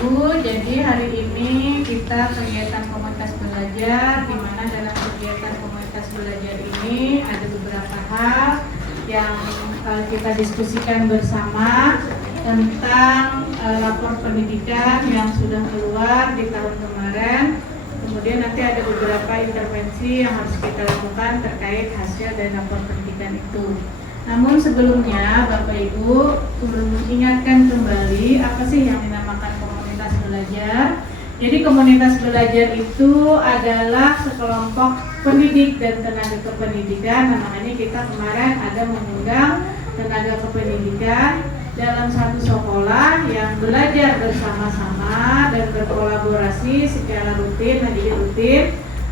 Ibu, jadi hari ini kita kegiatan komunitas belajar, di mana dalam kegiatan komunitas belajar ini ada beberapa hal yang kita diskusikan bersama tentang lapor pendidikan yang sudah keluar di tahun kemarin. Kemudian nanti ada beberapa intervensi yang harus kita lakukan terkait hasil dari lapor pendidikan itu. Namun sebelumnya Bapak Ibu ingatkan kembali apa sih yang dinamakan komunitas belajar. Jadi komunitas belajar itu adalah sekelompok pendidik dan tenaga kependidikan. Nah, makanya kita kemarin ada mengundang tenaga kependidikan dalam satu sekolah yang belajar bersama-sama dan berkolaborasi secara rutin. Nah, jadi rutin.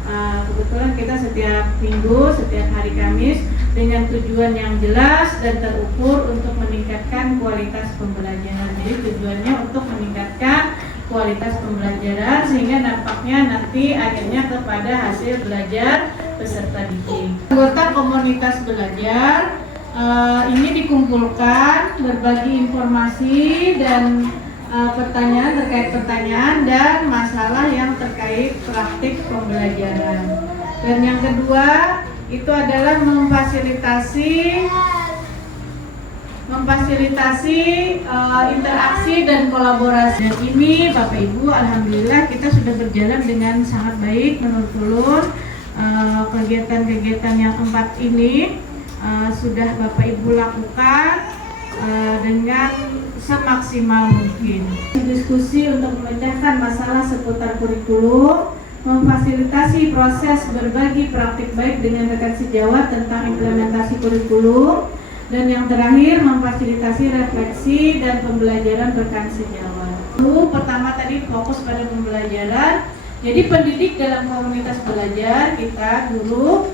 Kebetulan kita setiap minggu, setiap hari Kamis dengan tujuan yang jelas dan terukur untuk meningkatkan kualitas pembelajaran. Jadi tujuannya untuk meningkatkan kualitas pembelajaran sehingga dampaknya nanti akhirnya kepada hasil belajar peserta didik. Anggota komunitas belajar ini dikumpulkan berbagi informasi dan terkait pertanyaan dan masalah yang terkait praktik pembelajaran. Dan yang kedua itu adalah memfasilitasi interaksi dan kolaborasi. Dan ini Bapak Ibu, alhamdulillah kita sudah berjalan dengan sangat baik menurut ulun. Kegiatan-kegiatan yang 4 ini sudah Bapak Ibu lakukan dengan semaksimal mungkin. Diskusi untuk memecahkan masalah seputar kurikulum, memfasilitasi proses berbagi praktik baik dengan rekan sejawat tentang implementasi kurikulum, dan yang terakhir memfasilitasi refleksi dan pembelajaran rekan sejawat. Pertama tadi fokus pada pembelajaran. Jadi pendidik dalam komunitas belajar kita guru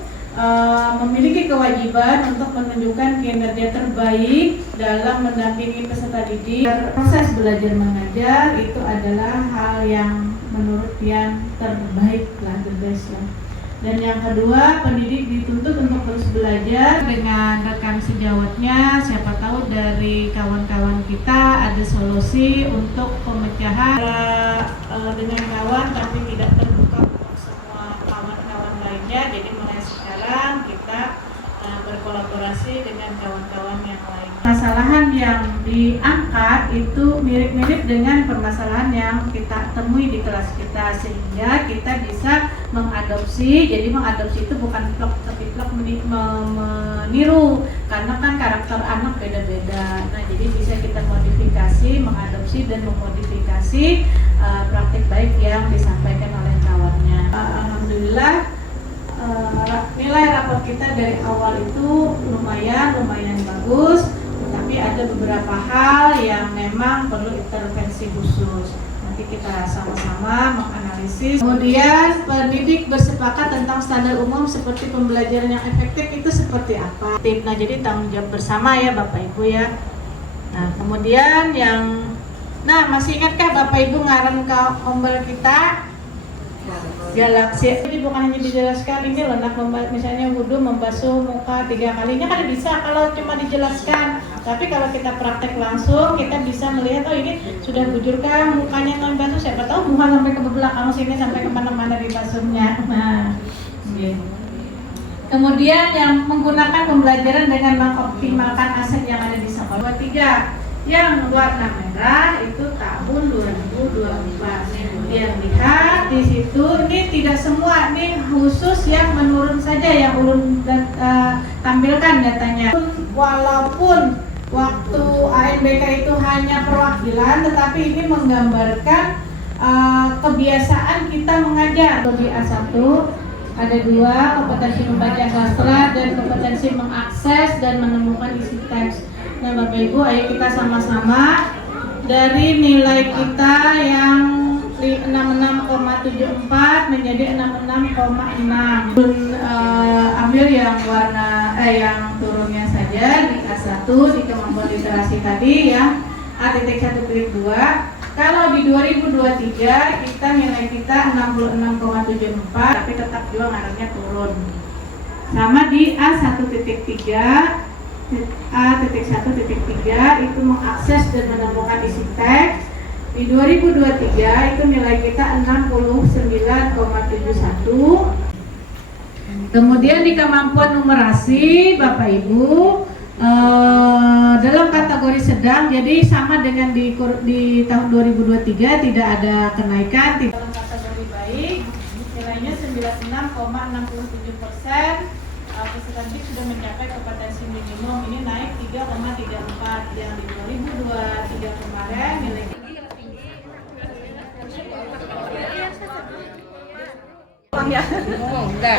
memiliki kewajiban untuk menunjukkan kinerja terbaik dalam mendampingi peserta didik. Proses belajar mengajar itu adalah hal yang menurut yang terbaik lah, the best lah. Dan yang kedua, pendidik dituntut untuk terus belajar dengan rekan sejawatnya. Siapa tahu dari kawan-kawan kita ada solusi untuk pemecahan dengan kawan, tapi tidak terbuka untuk semua kawan-kawan lainnya. Jadi mulai sekarang kita berkolaborasi dengan kawan-kawan yang lain. Permasalahan yang diangkat itu mirip-mirip dengan permasalahan yang kita temui di kelas kita, sehingga kita bisa mengadopsi. Jadi mengadopsi itu bukan plek tapi plek meniru, karena kan karakter anak beda-beda. Nah, jadi bisa kita modifikasi, mengadopsi dan memodifikasi praktik baik yang disampaikan oleh kawannya. Alhamdulillah nilai rapor kita dari awal itu lumayan bagus, tetapi ada beberapa hal yang memang perlu intervensi khusus. Nanti kita sama-sama menganalisis. Kemudian pendidik bersepakat tentang standar umum seperti pembelajaran yang efektif itu seperti apa. Nah, jadi tanggung jawab bersama ya Bapak Ibu ya. Nah, kemudian masih ingatkah Bapak Ibu ngaran ke ombel kita? Galaksi. Jadi bukan hanya dijelaskan ini loh, misalnya wudhu membasuh muka 3 kalinya kan bisa kalau cuma dijelaskan. Tapi kalau kita praktek langsung, kita bisa melihat oh ini sudah bujurkah mukanya membasuh, siapa tahu bukan sampai ke belakang sini sampai kemana-mana dibasuhnya. Nah, gitu. Kemudian yang menggunakan pembelajaran dengan mengoptimalkan aset yang ada di sekolah. 3. Yang warna merah itu tahun 2024. Yang lihat di situ ini tidak semua, ini khusus yang menurun saja yang ulun tampilkan datanya. Walaupun waktu ANBK itu hanya perwakilan, tetapi ini menggambarkan kebiasaan kita mengajar. Di A1 ada 2, kompetensi membaca sastra dan kompetensi mengakses dan menemukan isi teks. Nah, Bapak Ibu, ayo kita sama-sama dari nilai kita yang 66,74 menjadi 66,6. Ambil yang warna yang turunnya saja di A1 di kemampuan literasi tadi yang A.1.2. Kalau di 2023 kita nilai kita 66,74, tapi tetap juga ngarannya turun. Sama di A1.3 itu mengakses dan menemukan isi teks. Di 2023 itu nilai kita 69,71. Kemudian di kemampuan numerasi Bapak Ibu dalam kategori sedang, jadi sama dengan di tahun 2023 tidak ada kenaikan. Dalam kategori baik nilainya 96,67%. Peserta didik sudah mencapai kompetensi minimum, ini naik 3,34. Yang di 2023 kemarin nilai ya. Oh, enggak.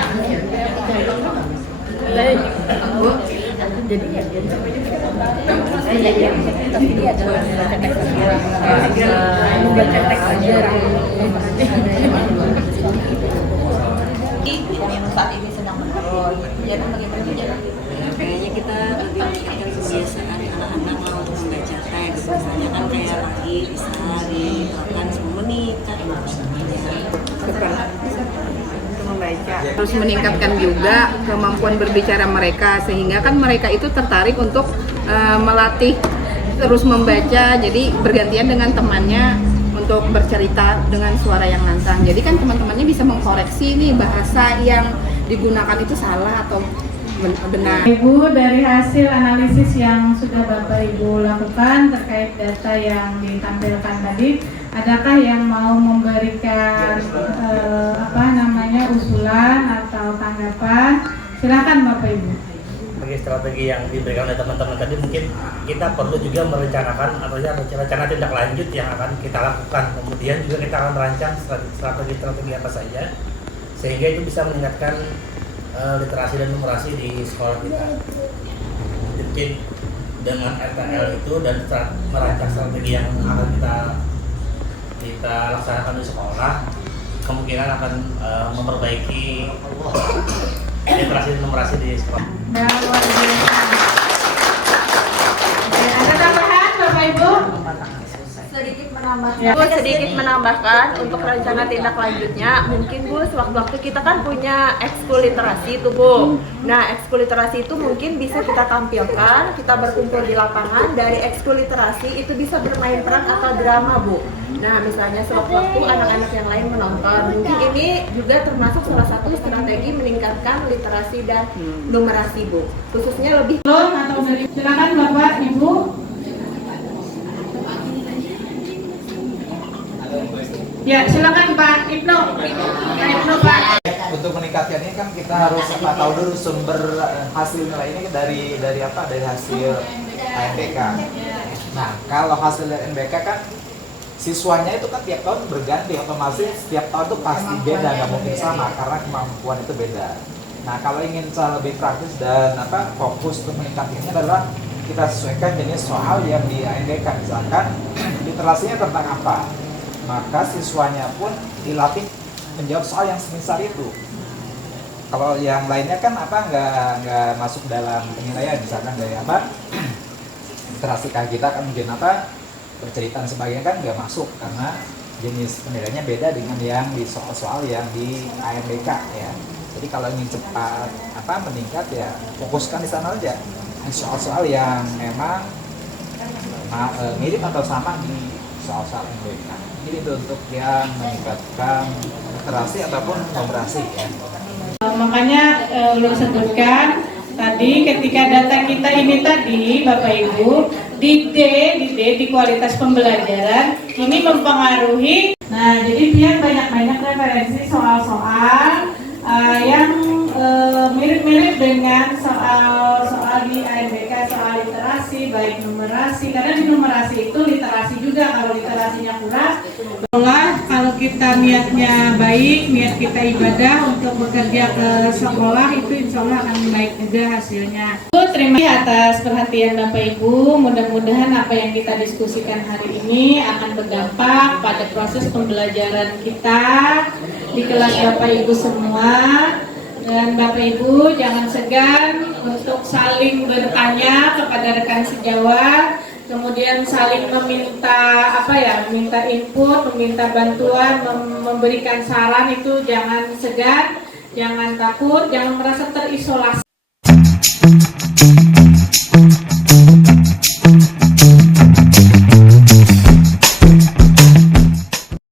Jadi ya tapi dia adalah membaca teks aja yang saat ini sedang menurun. Jadi bagaimana jalan? Kayaknya kita meningkatkan kebiasaan anak-anak untuk membaca teks. Misalnya kan kayak pagi bisa diterapkan 10 menit kan membaca. Harus meningkatkan juga kemampuan berbicara mereka, sehingga kan mereka itu tertarik untuk melatih terus membaca, jadi bergantian dengan temannya untuk bercerita dengan suara yang lantang. Jadi kan teman-temannya bisa mengkoreksi nih bahasa yang digunakan itu salah atau benar. Ibu, dari hasil analisis yang sudah Bapak Ibu lakukan terkait data yang ditampilkan tadi, adakah yang mau memberikan usulan atau tanggapan? Silakan Bapak Ibu. Bagi strategi yang diberikan oleh teman-teman tadi, mungkin kita perlu juga merencanakan atau rencana tindak lanjut yang akan kita lakukan. Kemudian juga kita akan merancang strategi apa saja sehingga itu bisa meningkatkan literasi dan numerasi di sekolah kita. Mungkin dengan RTL itu dan merancang strategi yang akan kita laksanakan di sekolah, kemungkinan akan memperbaiki literasi dan numerasi di sekolah. Ada tambahan Bapak Ibu? Sedikit menambahkan untuk rencana tindak lanjutnya, mungkin Bu, sewaktu-waktu kita kan punya ekskul literasi itu Bu. Nah, ekskul literasi itu mungkin bisa kita tampilkan, kita berkumpul di lapangan, dari ekskul literasi itu bisa bermain peran atau drama Bu. Nah, misalnya sewaktu-waktu anak-anak yang lain menonton, mungkin ini juga termasuk salah satu strategi meningkatkan literasi dan numerasi Bu. Khususnya lebih atau dari silakan Bapak Ibu. Ya, silakan Pak Ibnu. Pak Ibnu, Pak. Untuk meningkatkan ini kan kita harus tahu dulu sumber hasil nilai ini dari apa? Dari hasil ANBK. Nah, kalau hasil dari ANBK kan siswanya itu kan tiap tahun berganti, otomatis setiap tahun itu pasti beda, nggak mungkin sama karena kemampuan itu beda. Nah, kalau ingin cara lebih praktis dan fokus untuk meningkatkannya adalah kita sesuaikan jenis soal yang di ANBK. Misalkan literasinya tentang apa, maka siswanya pun dilatih menjawab soal yang semisal itu. Kalau yang lainnya kan nggak masuk dalam penilaian, misalkan dari literasi kita kan mungkin perceritaan sebagainya kan nggak masuk karena jenis penilaiannya beda dengan yang di soal-soal yang di ANBK ya. Jadi kalau ingin cepat meningkat ya fokuskan di sana aja, soal-soal yang memang mirip atau sama di soal-soal ANBK. Ini untuk yang meningkatkan literasi ataupun numerasi ya. Makanya belum sebutkan tadi ketika data kita ini tadi Bapak Ibu di D kualitas pembelajaran ini mempengaruhi. Nah, jadi biar banyak-banyak referensi soal-soal yang mirip-mirip dengan soal di ANBK, soal literasi, baik numerasi, karena di numerasi itu literasi juga. Kalau literasinya kurang, kalau kita niatnya baik, niat kita ibadah untuk bekerja ke sekolah, itu insya Allah akan baik juga hasilnya. Terima kasih atas perhatian Bapak Ibu. Mudah-mudahan apa yang kita diskusikan hari ini akan berdampak pada proses pembelajaran kita di kelas Bapak Ibu semua. Dan Bapak Ibu jangan segan untuk saling bertanya kepada rekan sejawat, kemudian saling meminta meminta input, meminta bantuan, memberikan saran, itu jangan segan, jangan takut, jangan merasa terisolasi.